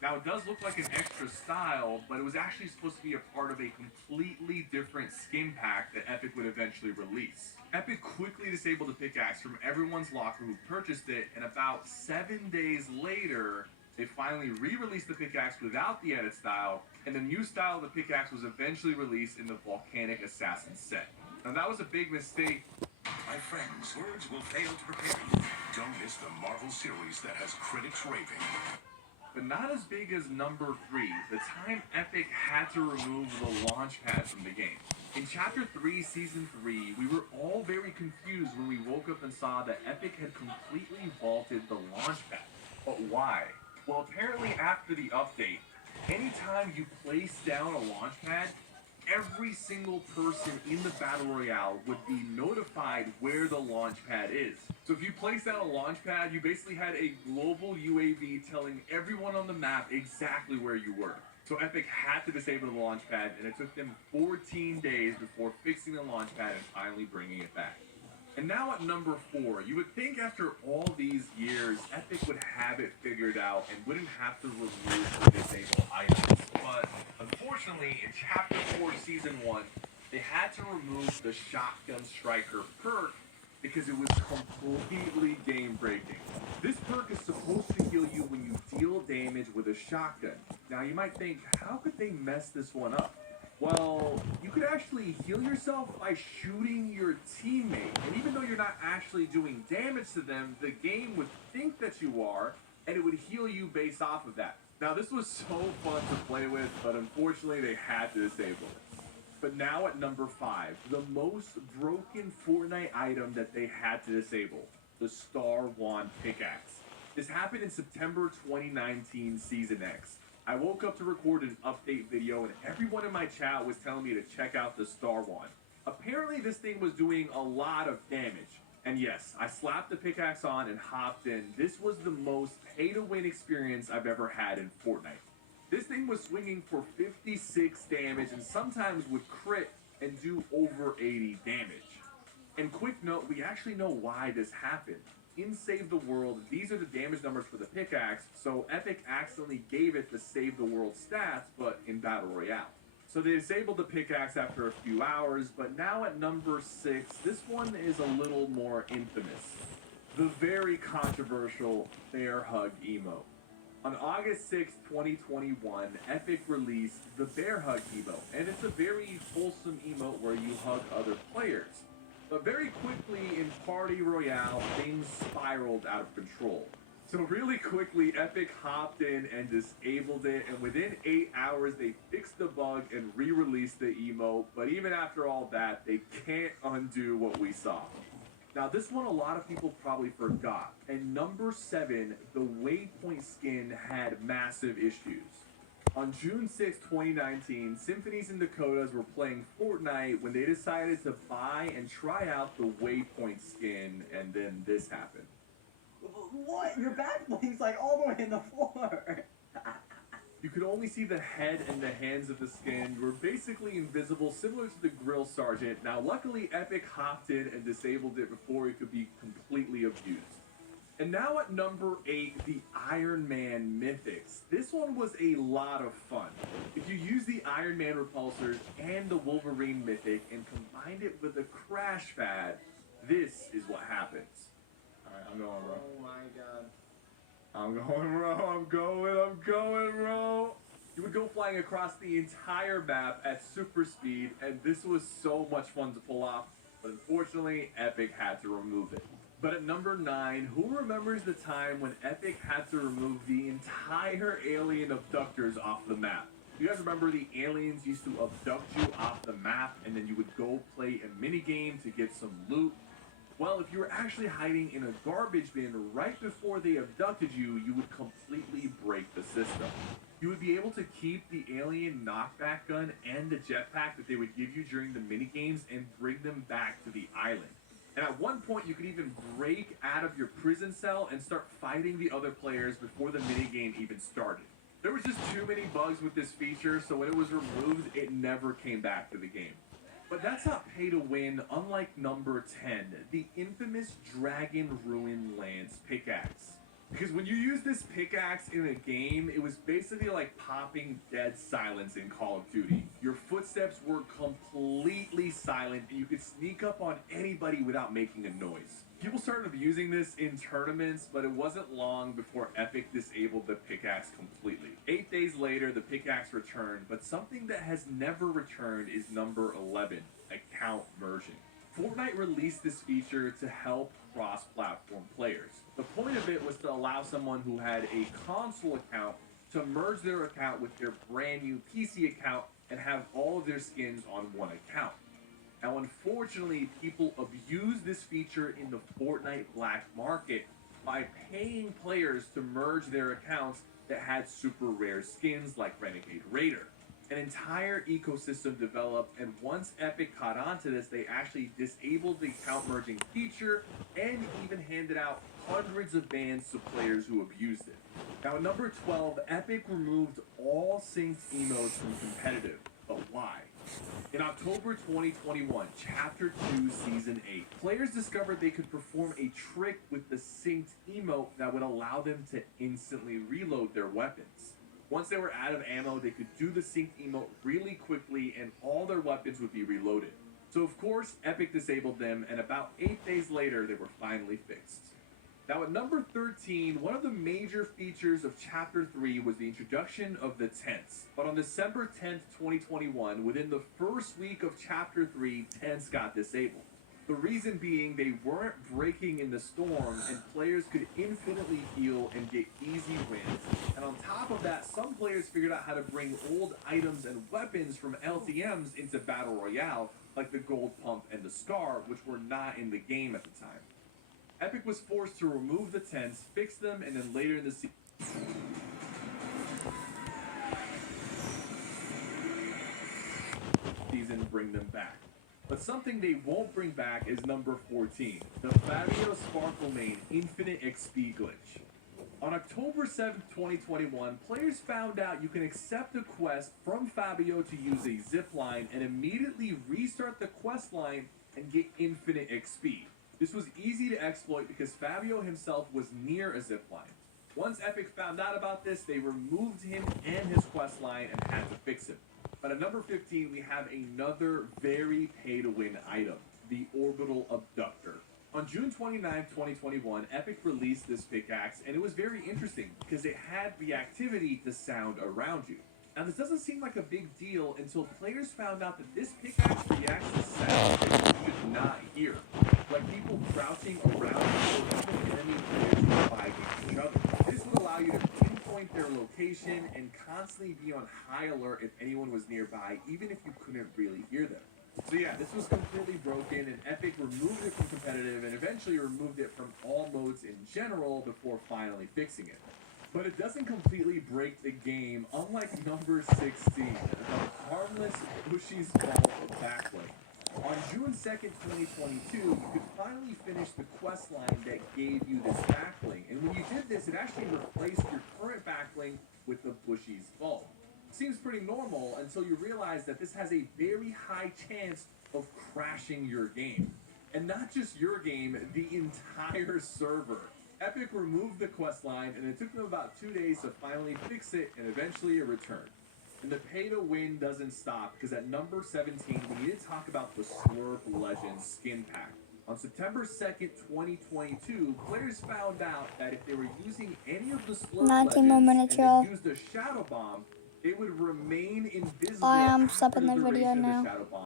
Now, it does look like an extra style, but it was actually supposed to be a part of a completely different skin pack that Epic would eventually release. Epic quickly disabled the pickaxe from everyone's locker who purchased it, and about 7 days later, they finally re-released the pickaxe without the edit style, and the new style of the pickaxe was eventually released in the Volcanic Assassin set. Now, that was a big mistake. My friends, words will fail to prepare you. Don't miss the Marvel series that has critics raving. But not as big as number 3, the time Epic had to remove the launch pad from the game. In Chapter 3, Season 3, we were all very confused when we woke up and saw that Epic had completely vaulted the launch pad. But why? Well, apparently after the update, anytime you place down a launch pad, every single person in the battle royale would be notified where the launch pad is. So if you placed down a launch pad, you basically had a global UAV telling everyone on the map exactly where you were. So Epic had to disable the launch pad, and it took them 14 days before fixing the launch pad and finally bringing it back. And now at number 4, you would think after all these years, Epic would have it figured out and wouldn't have to remove the disabled items. But unfortunately, in Chapter 4, Season 1, they had to remove the Shotgun Striker perk because it was completely game-breaking. This perk is supposed to heal you when you deal damage with a shotgun. Now you might think, how could they mess this one up? Well, you could actually heal yourself by shooting your teammate. And even though you're not actually doing damage to them, the game would think that you are, and it would heal you based off of that. Now, this was so fun to play with, but unfortunately, they had to disable it. But now at number 5, the most broken Fortnite item that they had to disable, the Star Wand Pickaxe. This happened in September 2019 Season X. I woke up to record an update video, and everyone in my chat was telling me to check out the Star Wand. Apparently, this thing was doing a lot of damage. And yes, I slapped the pickaxe on and hopped in. This was the most pay-to-win experience I've ever had in Fortnite. This thing was swinging for 56 damage and sometimes would crit and do over 80 damage. And quick note, we actually know why this happened. In Save the World, these are the damage numbers for the pickaxe, so Epic accidentally gave it the Save the World stats, but in Battle Royale. So they disabled the pickaxe after a few hours, but now at number 6, this one is a little more infamous. The very controversial Bear Hug emote. On August 6, 2021, Epic released the Bear Hug emote, and it's a very wholesome emote where you hug other players. But very quickly in Party Royale, things spiraled out of control. So really quickly, Epic hopped in and disabled it, and within 8 hours, they fixed the bug and re-released the emote. But even after all that, they can't undo what we saw. Now, this one a lot of people probably forgot. And number 7, the Waypoint skin had massive issues. On June 6, 2019, Symphonies and Dakotas were playing Fortnite when they decided to buy and try out the Waypoint skin, and then this happened. What? Your backblink's like all the way in the floor. You could only see the head and the hands of the skin. You were basically invisible, similar to the Grill Sergeant. Now, luckily, Epic hopped in and disabled it before it could be completely abused. And now at number 8, the Iron Man Mythics. This one was a lot of fun. If you use the Iron Man repulsors and the Wolverine Mythic and combined it with a Crash Pad, this is what happens. Alright, I'm going, bro. Oh my god. I'm going, bro. I'm going, bro. You would go flying across the entire map at super speed, and this was so much fun to pull off. But unfortunately, Epic had to remove it. But at number 9, who remembers the time when Epic had to remove the entire alien abductors off the map? You guys remember the aliens used to abduct you off the map, and then you would go play a minigame to get some loot? Well, if you were actually hiding in a garbage bin right before they abducted you, you would completely break the system. You would be able to keep the alien knockback gun and the jetpack that they would give you during the minigames and bring them back to the island. And at one point, you could even break out of your prison cell and start fighting the other players before the minigame even started. There was just too many bugs with this feature, so when it was removed, it never came back to the game. But that's not pay to win, unlike number 10, the infamous Dragon Ruin Lance Pickaxe. Because when you use this pickaxe in a game, it was basically like popping dead silence in Call of Duty. Your footsteps were completely silent, and you could sneak up on anybody without making a noise. People started abusing this in tournaments, but it wasn't long before Epic disabled the pickaxe completely. 8 days later, the pickaxe returned, but something that has never returned is number 11, account merging. Fortnite released this feature to help cross-platform players. The point of it was to allow someone who had a console account to merge their account with their brand new PC account and have all of their skins on one account. Now, unfortunately, people abuse this feature in the Fortnite black market by paying players to merge their accounts that had super rare skins like Renegade Raider. An entire ecosystem developed, and once Epic caught on to this, they actually disabled the account merging feature and even handed out hundreds of bans to players who abused it. Now, at number 12, Epic removed all synced emotes from competitive. But why? In October 2021, Chapter 2, Season 8, players discovered they could perform a trick with the synced emote that would allow them to instantly reload their weapons. Once they were out of ammo, they could do the synced emote really quickly and all their weapons would be reloaded. So of course, Epic disabled them, and about 8 days later, they were finally fixed. Now at number 13, one of the major features of Chapter 3 was the introduction of the tents. But on December 10th, 2021, within the first week of Chapter 3, tents got disabled. The reason being they weren't breaking in the storm and players could infinitely heal and get easy wins. And on top of that, some players figured out how to bring old items and weapons from LTMs into Battle Royale, like the Gold Pump and the Scar, which were not in the game at the time. Epic was forced to remove the tents, fix them, and then later in the season bring them back. But something they won't bring back is number 14, the Fabio Sparkle Main Infinite XP glitch. On October 7th, 2021, players found out you can accept a quest from Fabio to use a zip line and immediately restart the quest line and get infinite XP. This was easy to exploit because Fabio himself was near a zip line. Once Epic found out about this, they removed him and his quest line and had to fix it. But at number 15, we have another very pay-to-win item, the Orbital Abductor. On June 29, 2021, Epic released this pickaxe, and it was very interesting because it had reactivity to sound around you. Now, this doesn't seem like a big deal until players found out that this pickaxe reacts to sound that you should not hear, like people crouching around you or even enemy players fighting each other. This would allow you to pinpoint their location and constantly be on high alert if anyone was nearby, even if you couldn't really hear them. So yeah, this was completely broken, and Epic removed it from competitive and eventually removed it from all modes in general before finally fixing it. But it doesn't completely break the game, unlike number 16, the harmless Bushy's Vault of Backbling. On June 2nd, 2022, you could finally finish the quest line that gave you this backbling, and when you did this, it actually replaced your current backbling with the Bushy's Vault. Seems pretty normal until you realize that this has a very high chance of crashing your game. And not just your game, the entire server. Epic removed the quest line, and it took them about 2 days to finally fix it, and eventually it returned. And the pay to win doesn't stop, because at number 17, we need to talk about the Slurp Legends skin pack. On September 2nd, 2022, players found out that if they were using any of the Slurp 19 more Legends minutes, and y'all. they used a Shadow Bomb, it would remain invisible I am after stopping the duration video of the now. Shadow Bomb.